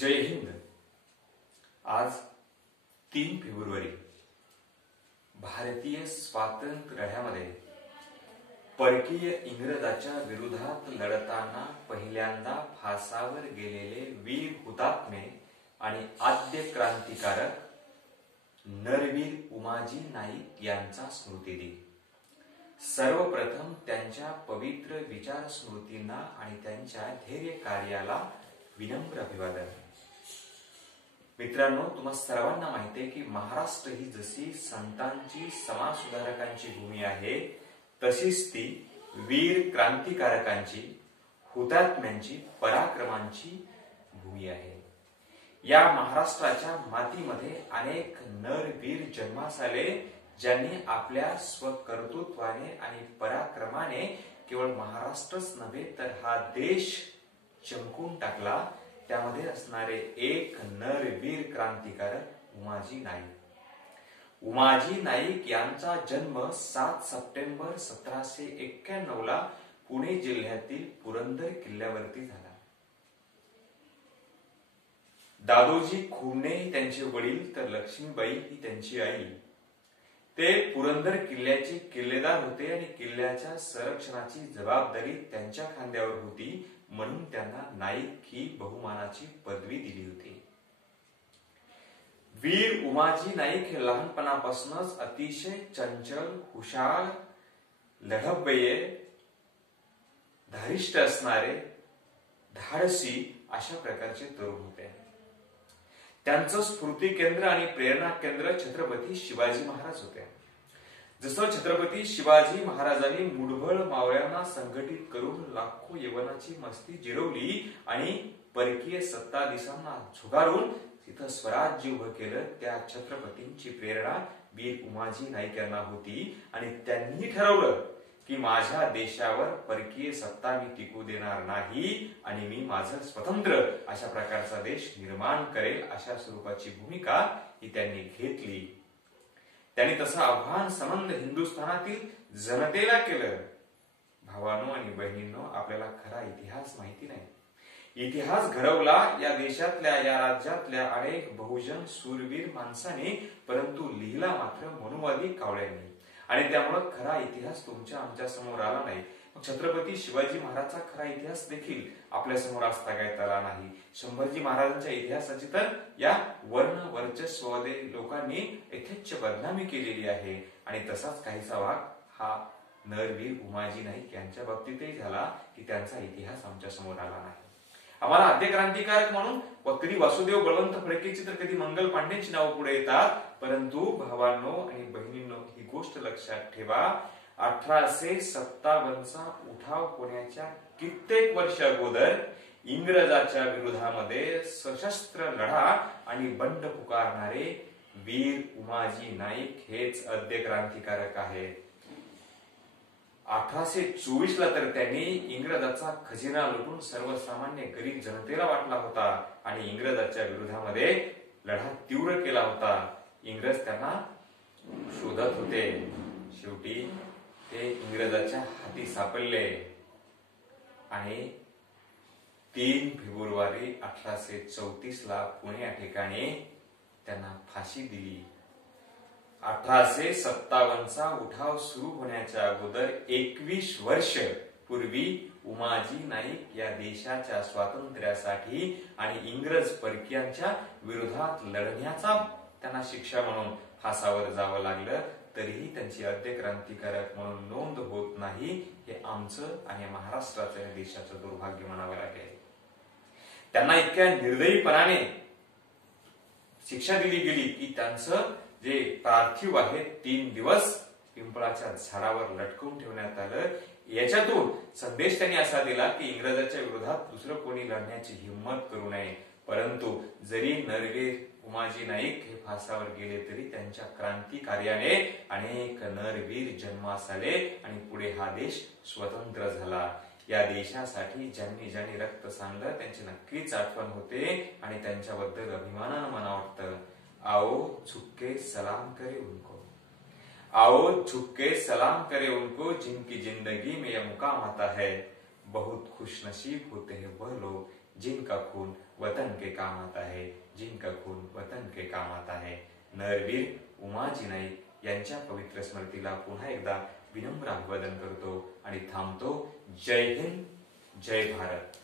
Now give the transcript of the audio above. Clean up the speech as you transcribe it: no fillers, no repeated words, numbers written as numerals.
जय हिंद। आज 3 फेब्रुवारी भारतीय स्वातंत्र्य लढ्यामध्ये परकीय इंग्रजाच्या विरोधात लढताना पहिल्यांदा फासावर गेलेले वीर हुतात्मे आणि आद्य क्रांतिकारक नरवीर उमाजी नाईक यांचा स्मृतिदिन। सर्वप्रथम त्यांच्या पवित्र विचार स्मृतींना आणि त्यांच्या धैर्य कार्याला विनम्र अभिवादन। मित्रांनो, तुम्हा सर्वांना माहिती आहे की महाराष्ट्र ही जशी संतांची समाज सुधारकांची भूमी आहे तशीच ती वीर क्रांतिकारकांची हुतात्म्यांची पराक्रमांची भूमी आहे। या महाराष्ट्राच्या मातीमध्ये अनेक नरवीर जन्मास आले ज्यांनी आपल्या स्वकर्तृत्वाने आणि पराक्रमाने केवळ महाराष्ट्रच नव्हे तर हा देश चमकून टाकला। त्यामध्ये असणारे एक नरवीर क्रांतिकारक उमाजी नाईक। उमाजी नाईक यांचा जन्म 7 सप्टेंबर 1791 ला पुणे जिल्ह्यातील पुरंदर किल्ल्यावरती झाला। दादोजी खुमणे त्यांचे वडील तर लक्ष्मीबाई ही त्यांची आई। ते पुरंदर किल्ल्याचे किल्लेदार होते आणि किल्ल्याच्या संरक्षणाची जबाबदारी त्यांच्या खांद्यावर होती, म्हणून त्यांना नाईक ही बहुमानाची पदवी दिली होती। वीर उमाजी नाईक हे लहानपणापासूनच अतिशय चंचल, हुशार, लढवय्ये, धारिष्ट असणारे, धाडसी अशा प्रकारचे तरुण होते। त्यांचं स्फूर्ती केंद्र आणि प्रेरणा केंद्र छत्रपती शिवाजी महाराज होते। जसं छत्रपती शिवाजी महाराजांनी मुठभर मावळ्यांना संघटित करून लाखो यवनाची मस्ती जिरवली आणि परकीय सत्ताधीशांना झुगारून तिथं स्वराज्य उभं केलं, त्या छत्रपतींची प्रेरणा वीर उमाजी नाईक यांना होती आणि त्यांनी ठरवलं की माझ्या देशावर परकीय सत्ता मी टिकू देणार नाही आणि मी माझं स्वतंत्र अशा प्रकारचा देश निर्माण करेल, अशा स्वरूपाची भूमिका ही त्यांनी घेतली। त्यांनी तसं आव्हान संबंध हिंदुस्थानातील जनतेला केलं। भावांनो आणि बहिणींनो, आपल्याला खरा इतिहास माहिती नाही। इतिहास घडवला या देशातल्या, या राज्यातल्या अनेक बहुजन सूरवीर माणसांनी, परंतु लिहिला मात्र मनुवादी कावळ्यांनी आणि त्यामुळे खरा इतिहास तुमच्या आमच्या समोर आला नाही। छत्रपती शिवाजी महाराजचा खरा इतिहास देखील आपल्या समोर आजतागायत आला नाही। शंभरजी महाराजांच्या इतिहासाची तर या वर्ण वर्चस्ववादी लोकांनी यथेच्छ बदनामी केलेली आहे आणि तसाच काहीसा भाग हा नरवीर उमाजी नाईक यांच्या बाबतीतही झाला की त्यांचा इतिहास आमच्या समोर आला नाही। आम्हाला आद्य क्रांतिकारक म्हणून कधी वासुदेव बळवंत फडकेची तर कधी मंगल पांडेंची नाव पुढे येतात, परंतु भावांनो आणि बहिणींनो ही गोष्ट लक्षात ठेवा, 1857 चा उठाव होण्याच्या कित्येक वर्ष अगोदर इंग्रजाच्या विरोधामध्ये सशस्त्र लढा आणि बंड पुकारणारे वीर उमाजी नाईक हेच आद्य क्रांतिकारक आहेत। 1824 ला तर त्यांनी इंग्रजाचा खजिना लुटून सर्वसामान्य गरीब जनतेला वाटला होता आणि इंग्रजाच्या विरोधामध्ये लढा तीव्र केला होता। इंग्रज त्यांना शोधत होते, शेवटी ते इंग्रजाच्या हाती सापडले आणि 3 फेब्रुवारी 1834 ला पुणे या ठिकाणी त्यांना फाशी दिली। 1857 चा उठाव सुरू होण्याच्या अगोदर 21 वर्ष पूर्वी उमाजी नाईक या देशाच्या स्वातंत्र्यासाठी आणि इंग्रज परकीयांच्या विरोधात लढण्याचा त्यांना शिक्षा म्हणून फासावर जावं लागलं, तरीही त्यांची आद्य क्रांतिकारक म्हणून नोंद होत नाही। हे आमचं आणि महाराष्ट्राचं या देशाचं दुर्भाग्य म्हणावं लागेल। त्यांना इतक्या निर्दयीपणाने शिक्षा दिली गेली की त्यांचं जे पार्थिव आहे 3 दिवस पिंपळाच्या झाडावर लटकवून ठेवण्यात आलं। याच्यातून संदेश त्यांनी असा दिला की इंग्रजाच्या विरोधात दुसरं कोणी लढण्याची हिंमत करू नये, परंतु जरी नरवीर उमाजी नाईक हे फासावर गेले तरी त्यांच्या क्रांती कार्याने अनेक नरवीर जन्मास आले आणि पुढे हा देश स्वतंत्र झाला। या देशासाठी ज्यांनी ज्यांनी रक्त सांडलं त्यांची नक्कीच आठवण होते आणि त्यांच्याबद्दल अभिमानानं मला वाटतं। आओ झुक सलाम करे उनको, आओ झुक सलाम करे उनको जिनकी जिंदगी में यह मुकाम आता है। बहुत खुशनसीब होते हैं वह लोग जिनका खून वतन के काम आता है, जिनका खून वतन के काम आता है. नरवीर उमाजी नाईक यांच्या पवित्र स्मृतीला पुन्हा एकदा विनम्र अभिवादन करतो आणि थांबतो. जय हिंद, जय भारत.